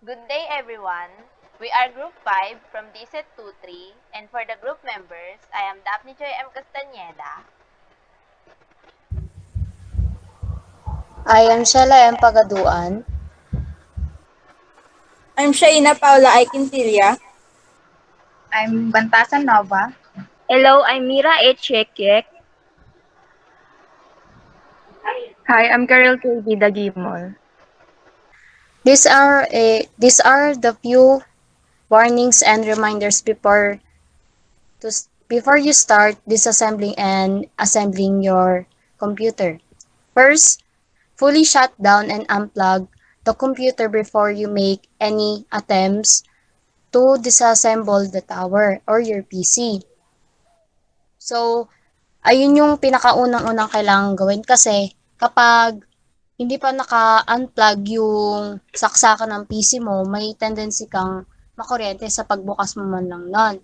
Good day everyone. We are Group 5 from DCET 23 and for the group members, I am Daphne Joy M. Castañeda. I am Shela M. Pagaduan. I'm Shaina Paula Aikintilla. I'm Bantasan Nova. Hello, I'm Mira H. Yekyek. Hi, I'm Karel KB Dagimol. These are the few warnings and reminders before you start disassembling and assembling your computer. First, fully shut down and unplug the computer before you make any attempts to disassemble the tower or your PC. So, ayun yung pinakaunang-unang kailangan gawin kasi kapag hindi pa naka-unplug yung saksakan ng PC mo, may tendency kang makuryente sa pagbukas mo man lang nun.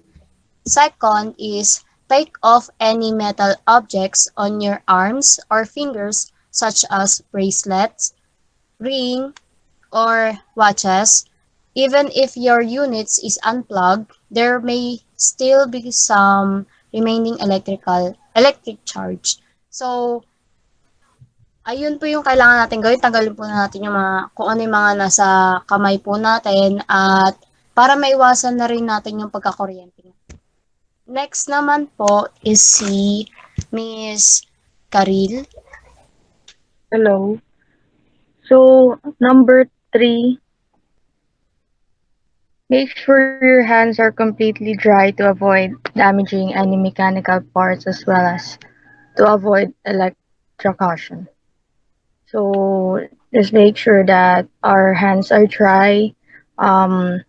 Second is, take off any metal objects on your arms or fingers such as bracelets, ring, or watches. Even if your units is unplugged, there may still be some remaining electric charge. So, ayun po yung kailangan natin gawin. Tanggalin po natin yung kung ano yung mga nasa kamay po natin at para maiwasan na rin natin yung pagkakuryente. Next naman po is si Miss Karil. Hello. So, number 3, make sure your hands are completely dry to avoid damaging any mechanical parts as well as to avoid electrocution. So, just make sure that our hands are dry and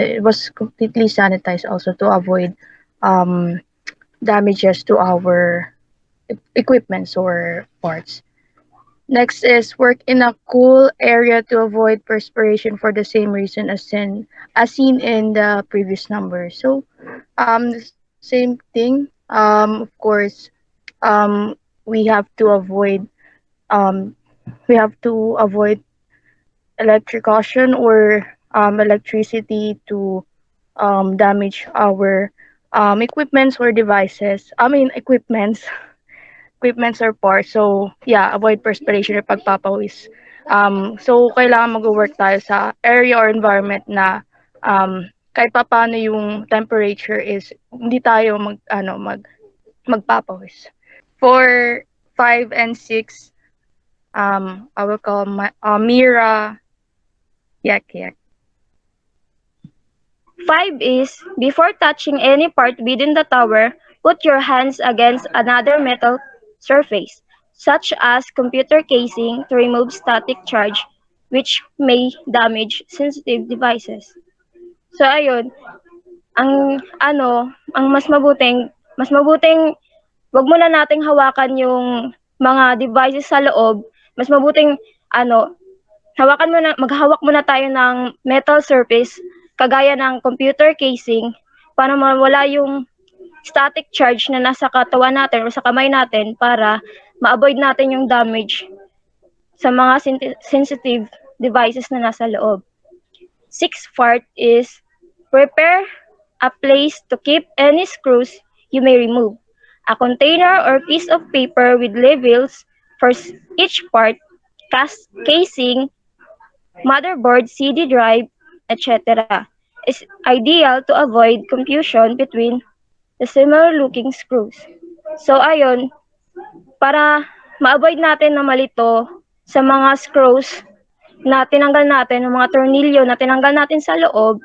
it was completely sanitized also to avoid um, damages to our equipments or parts. Next is work in a cool area to avoid perspiration for the same reason as seen in the previous number. So the same thing. Of course, we have to um, avoid electrocution or electricity to damage our equipments or devices. I mean equipments or parts. So, yeah, avoid perspiration or pagpapawis. So, kailangan mag-work tayo sa area or environment na kahit pa paano yung temperature is hindi tayo magpapawis. For 5 and 6, I will call Mira Yak Yak. 5 is, before touching any part within the tower, put your hands against another metal surface, such as computer casing, to remove static charge, which may damage sensitive devices. So ayun, ang mas mabuting wag muna nating hawakan yung mga devices sa loob. Mas mabuting ano, maghawak muna tayo ng metal surface kagaya ng computer casing para mawala yung static charge na nasa katawan natin o sa kamay natin para ma-avoid natin yung damage sa mga sensitive devices na nasa loob. Sixth part is prepare a place to keep any screws you may remove. A container or piece of paper with labels for each part, casing, motherboard, CD drive, etc. is ideal to avoid confusion between the similar-looking screws. So ayun, para ma-avoid natin na malito sa mga screws na tinanggal natin, ng mga tornilyo na tinanggal natin sa loob,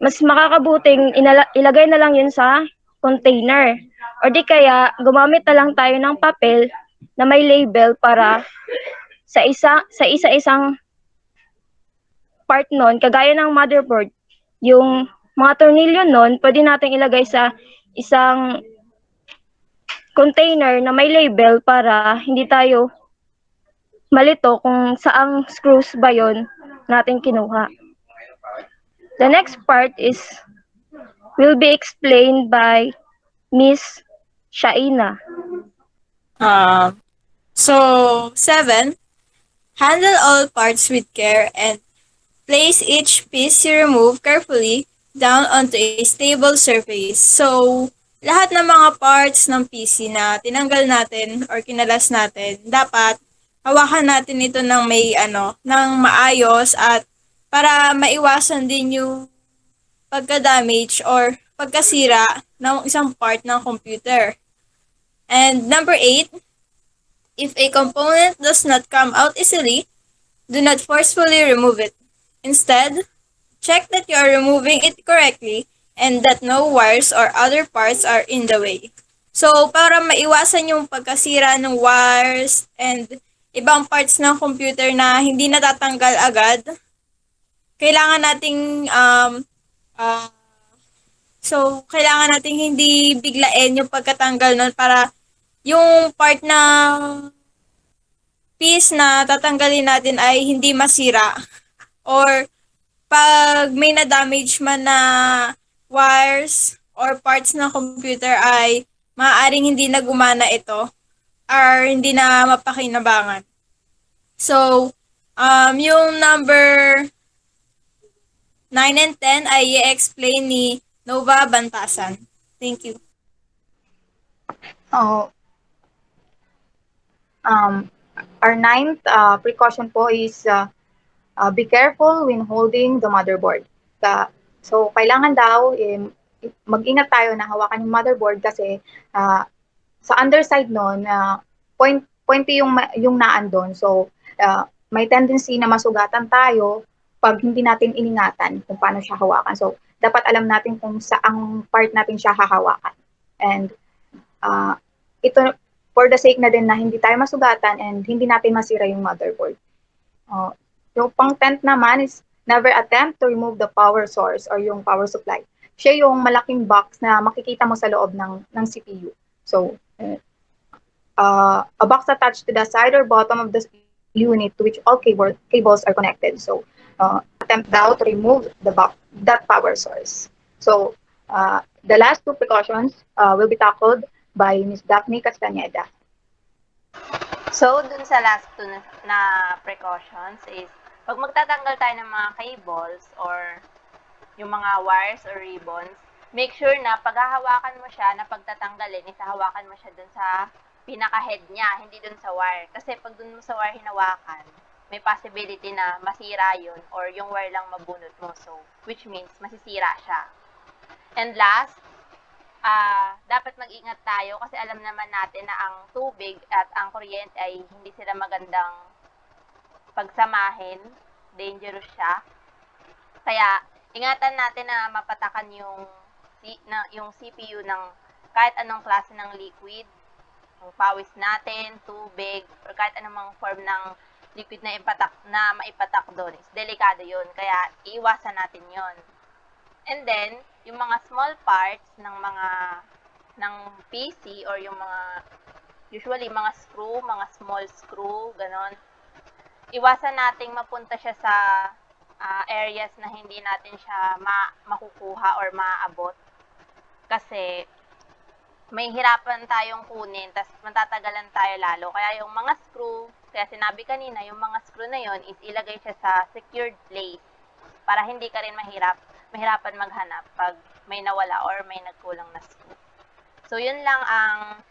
mas makakabuting ilagay na lang yun sa container. Or di kaya, gumamit na lang tayo ng papel na may label para sa isa-isang part nun, kagaya ng motherboard, yung mga tornilyo nun, pwede natin ilagay sa isang container na may label para hindi tayo malito kung saang screws ba yon natin kinuha. The next part will be explained by Miss Shaina. So, 7, handle all parts with care and Place each piece you remove carefully down onto a stable surface. So, lahat ng mga parts ng PC na tinanggal natin or kinalas natin, dapat hawakan natin ito ng ng maayos at para maiwasan din yung pagka-damage or pagkasira ng isang part ng computer. And number 8, if a component does not come out easily, do not forcefully remove it. Instead, check that you are removing it correctly and that no wires or other parts are in the way. So, para maiwasan yung pagkasira ng wires and ibang parts ng computer na hindi natatanggal agad, kailangan nating uh, kailangan nating hindi biglain yung pagkatanggal nun para yung part ng piece na tatanggalin natin ay hindi masira or pag may na-damage man na wires or parts ng computer ay maaaring hindi na gumana ito or hindi na mapakinabangan. So, yung number 9 and 10 ay i-explain ni Nova Bantasan. Thank you. Oh, our ninth precaution po is be careful when holding the motherboard. So, kailangan daw mag-ingat tayo na hawakan yung motherboard kasi sa underside nun, pointy yung naan doon. So, may tendency na masugatan tayo pag hindi natin iningatan kung paano siya hawakan. So, dapat alam natin kung saang part natin siya hahawakan. And ito, for the sake na din na hindi tayo masugatan and hindi natin masira yung motherboard. Yung pang 10th naman is never attempt to remove the power source or yung power supply. Siya yung malaking box na makikita mo sa loob ng CPU. So, a box attached to the side or bottom of the unit to which all cables are connected. So, attempt daw to remove that power source. So, the last two precautions will be tackled by Ms. Daphne Castañeda. So, dun sa last two na precautions is, pag magtatanggal tayo ng mga cables or yung mga wires or ribbons, make sure na paghahawakan mo siya na pagtatanggalin, isahawakan mo siya dun sa pinaka-head niya, hindi dun sa wire. Kasi pag dun mo sa wire hinawakan, may possibility na masira yun or yung wire lang mabunot mo. So, which means masisira siya. And last, dapat mag-ingat tayo kasi alam naman natin na ang tubig at ang kuryente ay hindi sila magandang pagsamahin. Dangerous siya. Kaya, ingatan natin na mapatakan yung CPU ng kahit anong klase ng liquid, yung pawis natin, tubig, or kahit anong form ng liquid na maipatak doon. Is delikado yun. Kaya, iwasan natin yon. And then, yung mga small parts ng PC or yung usually mga screw, mga small screw, ganon. Iwasan nating mapunta siya sa areas na hindi natin siya makukuha or maaabot. Kasi may hirapan tayong kunin, tas matatagalan tayo lalo. Kaya yung mga screw, kaya sinabi kanina, yung mga screw na yon is ilagay siya sa secured place para hindi ka rin mahirapan maghanap pag may nawala or may nagkulang na screw. So, yun lang ang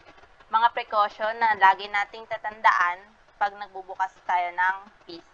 mga precaution na lagi nating tatandaan pag nagbubukas tayo ng PC.